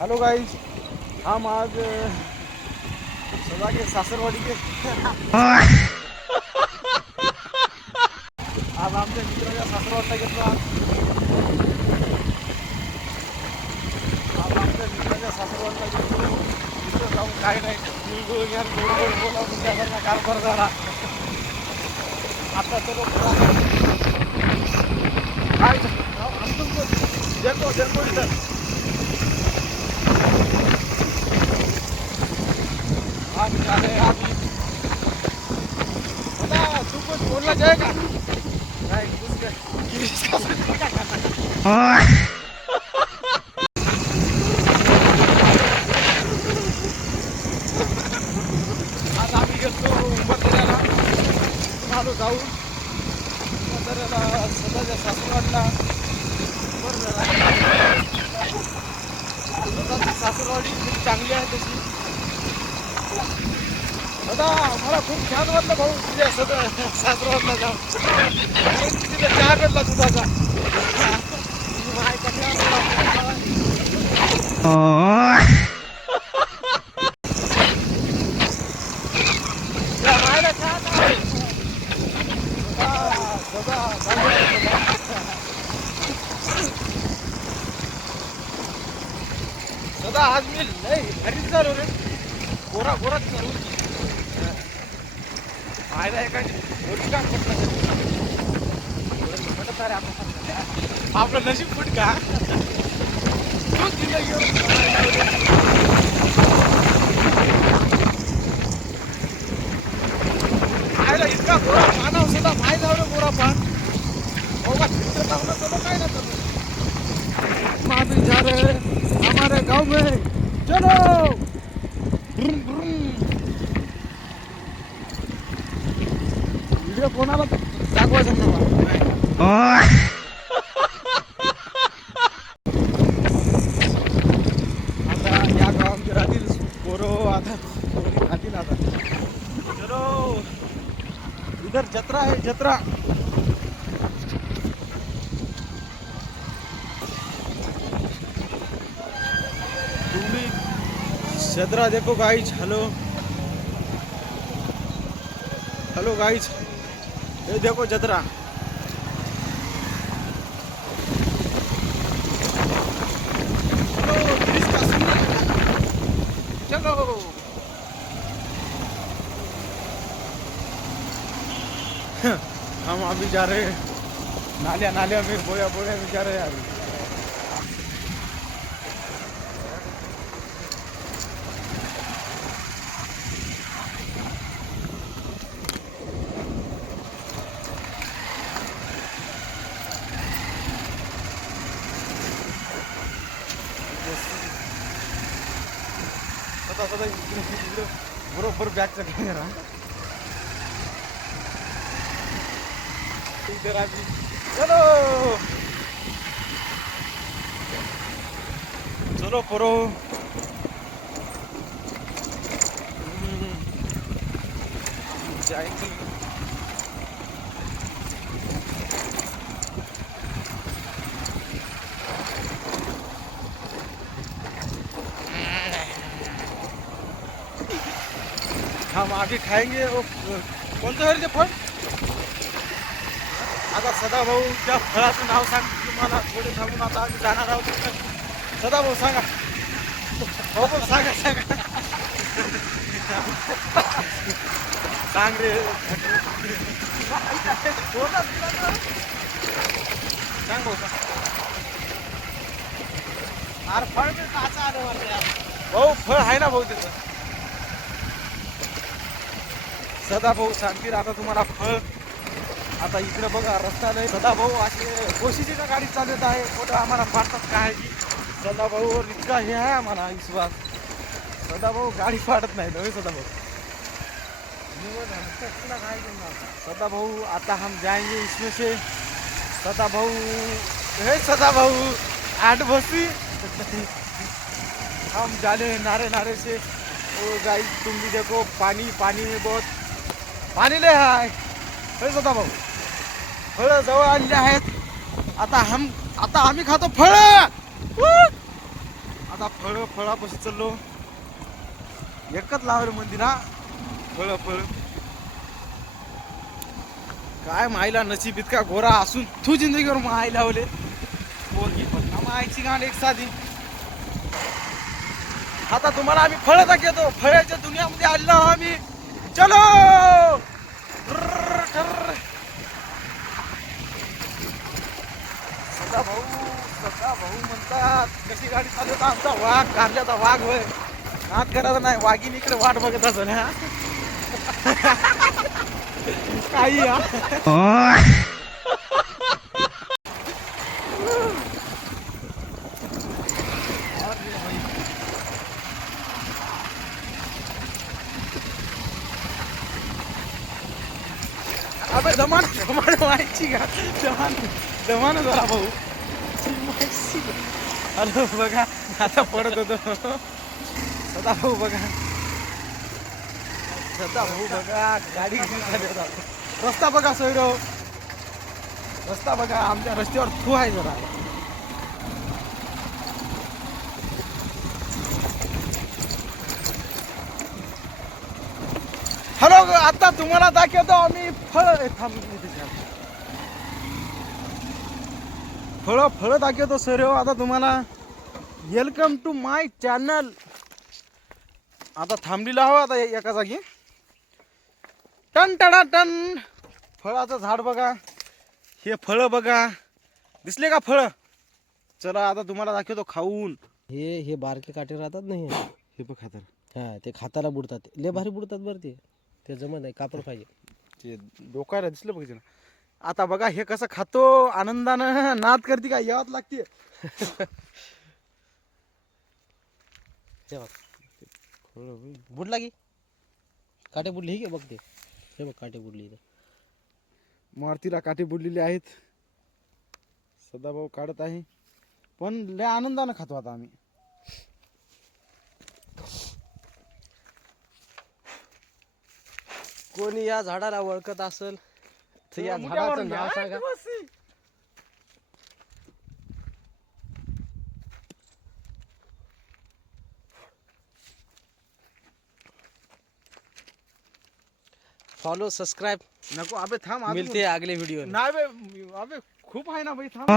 Hello guys, हम आज सदा के सासरवाडी के आज आमच्या मित्राच्या सासरवाडीला घेतलो. आज आमच्या मित्राच्या सासरवाडीला घेतलो. तिथं जाऊन काय नाही बोला तुमच्याकडनं कारभार झाला. आता चलो काय देखो इधर आज तू कुछ बोलना जाएगा नहीं आज आम्ही गेलो उंबरदऱ्याला आलो जाऊन उंबरदऱ्याला स्वतःच्या सासरवाडीला. स्वतःची सासरवाडी खूप चांगली आहे तशी. दादा मला खूप छान वाटलं भाऊ तुझ्या सासरवाडीला जाऊन. तिथे चहा भेटला दुधाचा. सदा आज मी लय घरीच झालो रे. गोराच करू फायदा आहे का गोष्टी काम म्हटलं रे आपलं नशीब फुट का खायला इतका गोरा मानव सुद्धा माहीत आहे रे गोरा पान होगा फिरते लावलं चलो काय ना चलो मामी जा रहे हमारे गांव में चलो. व्हिडिओ कोणाला दाखवायचं नाही. आता या गावामध्ये राहतील पोरं. आता राहतील आता. चलो इधर जत्रा है जत्रा. जत्रा देखो गाइस. हेलो गाइस, ये देखो जत्रा. चलो हम अभी जा रहे हैं नालिया में बोया में जा रहे हैं अभी. बरोबर बॅगचा कॅमेरा इधर आम्ही. चलो पोरो जाएंगे. हम आगे खाएंगे. कोणतं हरी ते फळ आता सदा भाऊ त्या फळाचं नाव सांग तुम्हाला. थोडे थांबून आता आम्ही जाणार आहोत. सदा भाऊ सांगा. हो सांगा सांग रे. सांग भाऊ सांग. अरे फळ मी काचा आलं वाटतं भाऊ. फळ आहे ना भाऊ त्याचं. सदा भाऊ सांगतील आता तुम्हाला फळ. आता इकडे बघा रस्ता नाही. सदा भाऊ असे कोशिशी का गाडी चालवत आहे. कुठं आम्हाला फाडतात काय की सदा भाऊ इतका हे आहे आम्हाला विश्वास. सदा भाऊ गाडी फाडत नाही नव्हे सदा भाऊ. सदा भाऊ आता हम जाएंगे इसमें से. सदा भाऊ हे सदा भाऊ 8 बसी हम जाने नारे से. ओ गाइस तुम भी देखो पानी में बहुत पाणी लय आहे. हे सदा भाऊ फळं जवळ आलेले आहेत. आता आम्ही खातो फळं. आता फळापाशी चाललो. एकच लावलं मंदिर हा. फळ काय मायला नशीब इतका गोरा असून तू जिंदगीवर माय लावले. पोरगी पण मायची गाण एक साधी. आता तुम्हाला आम्ही फळ दाखवतो. फळाच्या दुनियामध्ये आलो आम्ही. चलो सदा भाऊ म्हणतात. कशी गाडी चालवता आमचा वाघ कारल्याचा वाघ होय. नाद करायचा नाही. वाघीन इकडे वाट बघत असं ना काही अबे दमान व्हायची का. दमान झाला भाऊ. हॅलो बघा आता पडत होतो. सदा भाऊ बघा गाडी घेऊन चालू होता. रस्ता बघा सोयरो. रस्ता बघा आमच्या रस्त्यावर थू आहे जरा. हॅलो आता तुम्हाला दाखवतो आम्ही फळ दाखवतो सर. आता तुम्हाला वेलकम टू माय चॅनल. आता थांबलेला हवा आता एका जागी. Ton टडा ton. फळाचं झाड बघा. हे फळ बघा. दिसले का फळ. चला आता तुम्हाला दाखवतो खाऊन. हे बारके काटे राहतात ना हे बघ खातर. हा ते खाताला बुडतात. लय भारी बुडतात बरं ते जमत नाही. कापर पाहिजे ते डोकायला दिसलं बघ ना. आता बघा हे कसं खातो आनंदानं. नाद करते का यावं लागते. बुडला की काटे बुडले हे बघ ते. हे बघ काटे बुडले इथं. मारुतीला काटे बुडलेले आहेत. सदाभाऊ काढत आहे. पण लय आनंदानं खातो आता आम्ही. कोणी या झाडाला ओळखत असेल तर या झाडाचं नाव सांगा. फॉलो सब्सक्राइब नको अबे थांब. मिलते हैं अगले वीडियो में. नाही बे अबे खूप आहे ना भाई थांब.